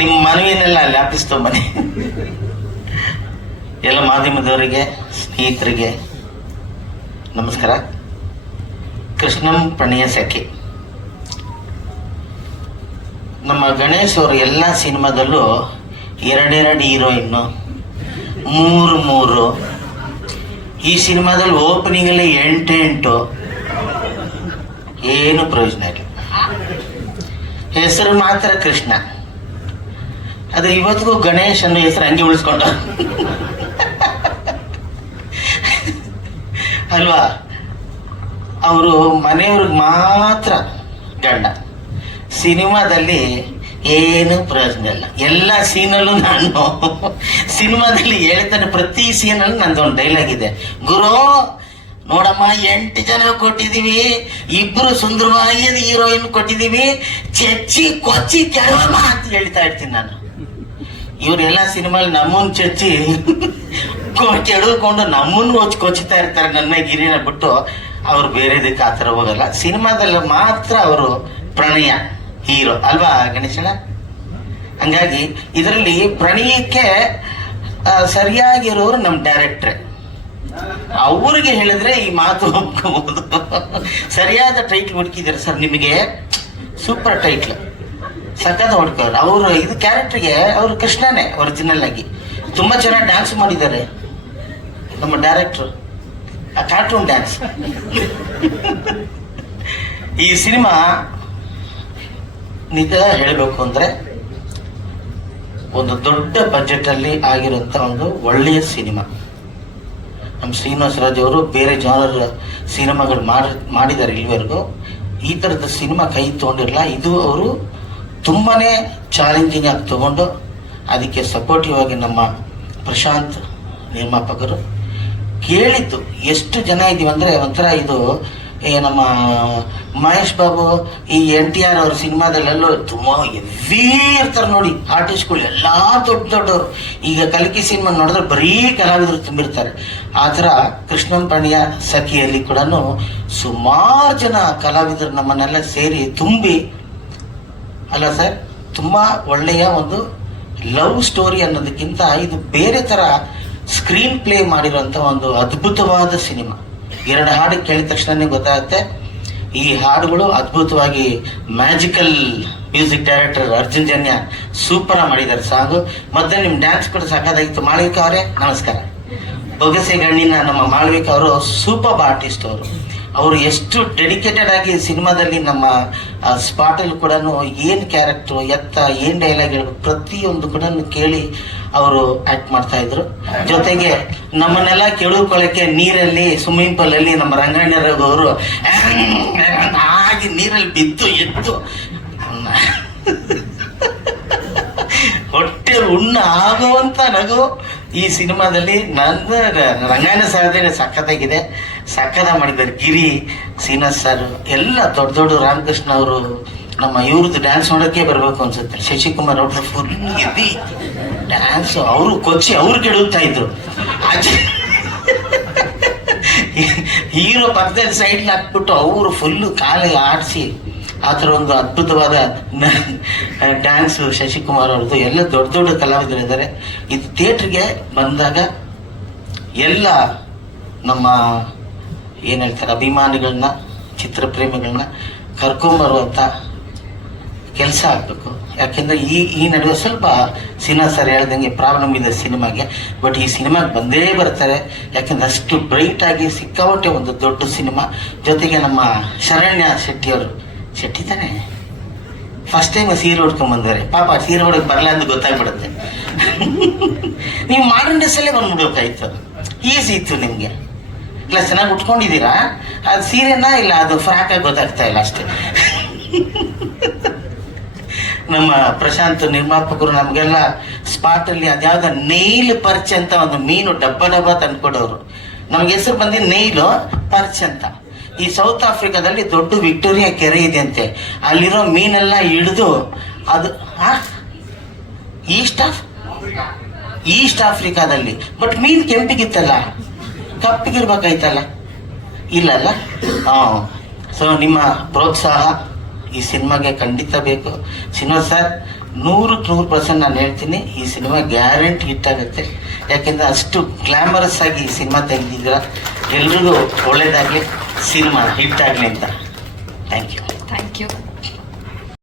ನಿಮ್ಮ ಮನವಿನೆಲ್ಲ ಅಲ್ಲಿ ಆಪಿಸ್ತೊಂಬನಿ. ಎಲ್ಲ ಮಾಧ್ಯಮದವರಿಗೆ, ಸ್ನೇಹಿತರಿಗೆ ನಮಸ್ಕಾರ. ಕೃಷ್ಣಂ ಪ್ರಣಯ ಸಖಿ. ನಮ್ಮ ಗಣೇಶ್ ಅವರು ಎಲ್ಲ ಸಿನಿಮಾದಲ್ಲೂ ಎರಡೆರಡು ಹೀರೋಯಿನ್ನು, ಮೂರು. ಈ ಸಿನಿಮಾದಲ್ಲಿ ಓಪನಿಂಗಲ್ಲಿ 8 ಏನು ಪ್ರಯೋಜನ ಇಲ್ಲ. ಹೆಸರು ಮಾತ್ರ ಕೃಷ್ಣ. ಅದು ಇವತ್ತಿಗೂ ಗಣೇಶ್ ಅನ್ನೋ ಹೆಸರು ಹಂಗೆ ಉಳಿಸ್ಕೊಂಡ ಅಲ್ವಾ? ಅವರು ಮನೆಯವ್ರಿಗೆ ಮಾತ್ರ ಗಂಡ. ಸಿನಿಮಾದಲ್ಲಿ ಏನು ಪ್ರಯೋಜನ ಇಲ್ಲ. ಎಲ್ಲ ಸೀನಲ್ಲೂ ನಾನು ಸಿನಿಮಾದಲ್ಲಿ ಹೇಳ್ತಾನೆ, ಪ್ರತಿ ಸೀನಲ್ಲೂ ನಂದೊಂದು ಡೈಲಾಗ್ ಇದೆ. ಗುರು ನೋಡಮ್ಮ, 8 ಜನ ಕೊಟ್ಟಿದ್ದೀವಿ, 2 ಸುಂದರವಾಗಿ ಹೀರೋಯಿನ್ ಕೊಟ್ಟಿದ್ದೀವಿ, ಚಚ್ಚಿ ಕೊಚ್ಚಿ ಕೆಳವಮ್ಮ ಅಂತ ಹೇಳ್ತಾ ಇರ್ತೀನಿ ನಾನು. ಇವರೆಲ್ಲ ಸಿನಿಮಾಲಿ ನಮ್ಮನ್ನು ಚಚ್ಚಿ ಕೆಡಕೊಂಡು ನಮ್ಮನ್ನು ಕೊಚ್ಚುತ್ತಾ ಇರ್ತಾರೆ. ನನ್ನ ಗಿರಿನ ಬಿಟ್ಟು ಅವ್ರು ಬೇರೆದಕ್ಕೆ ಆ ಥರ ಹೋಗಲ್ಲ. ಸಿನಿಮಾದಲ್ಲಿ ಮಾತ್ರ ಅವರು ಪ್ರಣಯ ಹೀರೋ ಅಲ್ವಾ ಗಣೇಶನ? ಹಂಗಾಗಿ ಇದರಲ್ಲಿ ಪ್ರಣಯಕ್ಕೆ ಸರಿಯಾಗಿರೋರು ನಮ್ಮ ಡೈರೆಕ್ಟ್ರೆ. ಅವ್ರಿಗೆ ಹೇಳಿದ್ರೆ ಈ ಮಾತು ಒಪ್ಕೋಬಹುದು. ಸರಿಯಾದ ಟೈಟ್ಲ್ ಹುಡುಕಿದ್ದಾರೆ ಸರ್, ನಿಮಗೆ ಸೂಪರ್ ಟೈಟ್ಲ್ ಸಖತ್ ಹೊಡ್ಕೋರು. ಅವರು ಇದು ಕ್ಯಾರೆಕ್ಟರ್ಗೆ ಅವರು ಕೃಷ್ಣನೇ ಒರಿಜಿನಲ್ ಆಗಿ ತುಂಬಾ ಚೆನ್ನಾಗಿ ಡ್ಯಾನ್ಸ್ ಮಾಡಿದ್ದಾರೆ ನಮ್ಮ ಡೈರೆಕ್ಟರ್. ಆ ಕಾರ್ಟೂನ್ ಡ್ಯಾನ್ಸ್. ಈ ಸಿನಿಮಾ ನಿಜ ಹೇಳಬೇಕು ಅಂದ್ರೆ ಒಂದು ದೊಡ್ಡ ಬಜೆಟ್ ಅಲ್ಲಿ ಆಗಿರುವಂತ ಒಂದು ಒಳ್ಳೆಯ ಸಿನಿಮಾ. ನಮ್ಮ ಶ್ರೀನಿವಾಸ ರಾಜ್ ಅವರು ಬೇರೆ ಜಾನರ್ ಸಿನಿಮಾಗಳು ಮಾಡಿದ್ದಾರೆ ಇಲ್ಲಿವರೆಗೂ. ಈ ಥರದ ಸಿನಿಮಾ ಕೈ ತಗೊಂಡಿರಲ್ಲ. ಇದು ಅವರು ತುಂಬಾನೇ ಚಾಲೆಂಜಿಂಗ್ ಆಗಿ ತಗೊಂಡು ಅದಕ್ಕೆ ಸಪೋರ್ಟಿವ್ ಆಗಿ ನಮ್ಮ ಪ್ರಶಾಂತ್ ನಿರ್ಮಾಪಕರು ಕೇಳಿದ್ದು. ಎಷ್ಟು ಜನ ಇದೀವಿ ಅಂದ್ರೆ ಒಂಥರ ಇದು ನಮ್ಮ ಮಹೇಶ್ ಬಾಬು, ಈ NTR ಅವ್ರ ಸಿನಿಮಾದಲ್ಲೆಲ್ಲೋ ತುಂಬಾ ಹೆವಿ ಇರ್ತಾರೆ ನೋಡಿ ಆರ್ಟಿಸ್ಟ್ಗಳು, ಎಲ್ಲಾ ದೊಡ್ಡವರು. ಈಗ ಕಲ್ಕಿ ಸಿನಿಮಾ ನೋಡಿದ್ರೆ ಬರೀ ಕಲಾವಿದರು ತುಂಬಿರ್ತಾರೆ. ಆ ಥರ ಕೃಷ್ಣಂ ಪ್ರಣಯ ಸಖಿಯಲ್ಲಿ ಕೂಡ ಸುಮಾರು ಜನ ಕಲಾವಿದರು ನಮ್ಮನ್ನೆಲ್ಲ ಸೇರಿ ತುಂಬಿ ಅಲ್ಲ ಸರ್, ತುಂಬಾ ಒಳ್ಳೆಯ ಒಂದು ಲವ್ ಸ್ಟೋರಿ ಅನ್ನೋದಕ್ಕಿಂತ ಇದು ಬೇರೆ ತರ ಸ್ಕ್ರೀನ್ ಪ್ಲೇ ಮಾಡಿರುವಂತ ಒಂದು ಅದ್ಭುತವಾದ ಸಿನಿಮಾ. 2 ಹಾಡು ಕೇಳಿದ ತಕ್ಷಣನೇ ಗೊತ್ತಾಗುತ್ತೆ. ಈ ಹಾಡುಗಳು ಅದ್ಭುತವಾಗಿ magical music director Arjun Janya super ಮಾಡಿದ್ದಾರೆ ಸಾಂಗು. ಮತ್ತೆ ನಿಮ್ ಡ್ಯಾನ್ಸ್ ಕೂಡ ಸಾಕಾಗಿತ್ತು. ಮಾಳವಿಕಾ ಅವರೇ ನಮಸ್ಕಾರ. ಬೊಗಸೆ ಗಣ್ಣಿನ ನಮ್ಮ ಮಾಳವಿಕಾ ಅವರು ಸೂಪರ್ ಆರ್ಟಿಸ್ಟ್. ಅವರು ಎಷ್ಟು ಡೆಡಿಕೇಟೆಡ್ ಆಗಿ ಸಿನಿಮಾದಲ್ಲಿ ನಮ್ಮ ಸ್ಪಾಟ್ ಅಲ್ಲಿ ಕೂಡ ಏನ್ ಕ್ಯಾರೆಕ್ಟರ್ ಏನ್ ಡೈಲಾಗ್ ಹೇಳ್ಬೇಕು ಪ್ರತಿಯೊಂದು ಕೂಡ ಕೇಳಿ ಅವರು ಆಕ್ಟ್ ಮಾಡ್ತಾ ಇದ್ರು. ಜೊತೆಗೆ ನಮ್ಮನ್ನೆಲ್ಲ ಕೆಳುಕೊಳ್ಳಕ್ಕೆ ನೀರಲ್ಲಿ ಸ್ವಿಮ್ಮಿಂಗ್ ಪೂಲ್ ಅಲ್ಲಿ ನಮ್ಮ ರಂಗಣ್ಣ ರಘು ಅವರು ಹಾಗೆ ನೀರಲ್ಲಿ ಬಿದ್ದು ಎದ್ದು ಹೊಟ್ಟೆ ಉಣ್ಣ ಆಗುವಂತ ನಗು ಈ ಸಿನಿಮಾದಲ್ಲಿ. ನನ್ನ ರಂಗಾಯಣ ಸಾಧನೆ ಸಖತ್ತಾಗಿದೆ, ಸಖತ ಮಾಡಿದ್ದಾರೆ. ಗಿರಿ, ಶ್ರೀನಿವಾಸ್ ಸರ್ ಎಲ್ಲ ದೊಡ್ಡ ರಾಮಕೃಷ್ಣ ಅವರು, ನಮ್ಮ ಇವ್ರದ್ದು ಡ್ಯಾನ್ಸ್ ನೋಡೋಕೆ ಬರ್ಬೇಕು ಅನ್ಸುತ್ತೆ. ಶಶಿಕುಮಾರ್ ಅವ್ರದ್ದು ಫುಲ್ ಎದ್ದಿ ಡ್ಯಾನ್ಸ್ ಅವರು ಕೊಚ್ಚಿ ಅವ್ರು ಕೆಡುತ್ತಾ ಇದ್ರು. ಹೀರೋ ಪಕ್ಕದಲ್ಲಿ ಸೈಡ್ ಹಾಕ್ಬಿಟ್ಟು ಅವರು ಫುಲ್ಲು ಕಾಲಿಗೆ ಆಡಿಸಿ ಆ ಥರ ಒಂದು ಅದ್ಭುತವಾದ ಡ್ಯಾನ್ಸ್ ಶಶಿಕುಮಾರ್ ಅವ್ರದ್ದು. ಎಲ್ಲ ದೊಡ್ಡ ಕಲಾವಿದರಿದ್ದಾರೆ. ಇದು ಥಿಯೇಟ್ರಿಗೆ ಬಂದಾಗ ಎಲ್ಲ ನಮ್ಮ ಏನು ಹೇಳ್ತಾರೆ ಅಭಿಮಾನಿಗಳನ್ನ, ಚಿತ್ರಪ್ರೇಮಿಗಳನ್ನ ಕರ್ಕೊಂಬರುವಂಥ ಕೆಲಸ ಆಗಬೇಕು. ಯಾಕೆಂದರೆ ಈ ನಡುವೆ ಸ್ವಲ್ಪ ಶ್ರೀನಿವಾಸ್ ಸರ್ ಹೇಳ್ದಂಗೆ ಪ್ರಾಬ್ಲಮ್ ಇದೆ ಸಿನಿಮಾಗೆ. ಬಟ್ ಈ ಸಿನಿಮಾಗೆ ಬಂದೇ ಬರ್ತಾರೆ. ಯಾಕೆಂದ್ರೆ ಅಷ್ಟು ಬ್ರೈಟ್ ಆಗಿ ಸಿಕ್ಕಾಪಟ್ಟೆ ಒಂದು ದೊಡ್ಡ ಸಿನಿಮಾ. ಜೊತೆಗೆ ನಮ್ಮ ಶರಣ್ಯ ಶೆಟ್ಟಿ ತಾನೆ ಫಸ್ಟ್ ಟೈಮ್ ಸೀರೆ ಉಟ್ಕೊಂಡ್ ಬಂದರೆ. ಪಾಪ ಸೀರೆ ಹೊಡಕ್ ಬರಲ್ಲ ಅಂತ ಗೊತ್ತಾಗ್ಬಿಡುತ್ತೆ. ನೀವು ಮಾಡರ್ನ್ ಡ್ರೆಸ್ಸಲ್ಲೇ ಬಂದ್ಬಿಡ್ಬೇಕಾಯ್ತು, ಈಸಿ ಇತ್ತು ನಿಮಗೆ. ಇಲ್ಲ ಚೆನ್ನಾಗಿ ಉಟ್ಕೊಂಡಿದ್ದೀರಾ, ಅದು ಸೀರೆನಾ ಇಲ್ಲ ಅದು ಫ್ರಾಕ್ ಆಗಿ ಗೊತ್ತಾಗ್ತಾ ಇಲ್ಲ ಅಷ್ಟೇ. ನಮ್ಮ ಪ್ರಶಾಂತ್ ನಿರ್ಮಾಪಕರು ನಮಗೆಲ್ಲ ಸ್ಪಾಟಲ್ಲಿ ಅದ್ಯಾವ್ದ ನೈಲ್ ಪರ್ಚ್ ಅಂತ ಒಂದು ಮೀನು ಡಬ್ಬ ತಂದ್ಕೊಡೋರು. ನಮ್ಗೆ ಹೆಸರು ಬಂದಿ ನೈಲು ಪರ್ಚ್ ಅಂತ. ಈ ಸೌತ್ ಆಫ್ರಿಕಾದಲ್ಲಿ ದೊಡ್ಡ ವಿಕ್ಟೋರಿಯಾ ಕೆರೆ ಇದೆ ಅಂತೆ. ಅಲ್ಲಿರೋ ಮೀನೆಲ್ಲ ಹಿಡಿದು ಅದು ಈಸ್ಟ್ ಆಫ್ರಿಕಾದಲ್ಲಿ. ಬಟ್ ಮೀನ್ ಕೆಂಪಿಗಿತ್ತಲ್ಲ, ಕಪ್ಪಿಗಿರ್ಬೇಕಾಯ್ತಲ್ಲ, ಇಲ್ಲಲ್ಲ. ಸೊ ನಿಮ್ಮ ಪ್ರೋತ್ಸಾಹ ಈ ಸಿನಿಮಾಗೆ ಖಂಡಿತ ಬೇಕು. ಶ್ರೀನಿವಾಸ್ ಸರ್ 100% ನಾನು ಹೇಳ್ತೀನಿ, ಈ ಸಿನಿಮಾ ಗ್ಯಾರಂಟಿ ಹಿಟ್ ಆಗುತ್ತೆ. ಯಾಕೆಂದರೆ ಅಷ್ಟು ಗ್ಲಾಮರಸ್ ಆಗಿ ಈ ಸಿನಿಮಾ ತೆಗೆದಿದ್ದೀರ. ಎಲ್ರಿಗೂ ಒಳ್ಳೆಯದಾಗಲಿ, ಸಿನಿಮಾ ಹಿಟ್ ಆಗಲಿ ಅಂತ. Thank you. Thank you.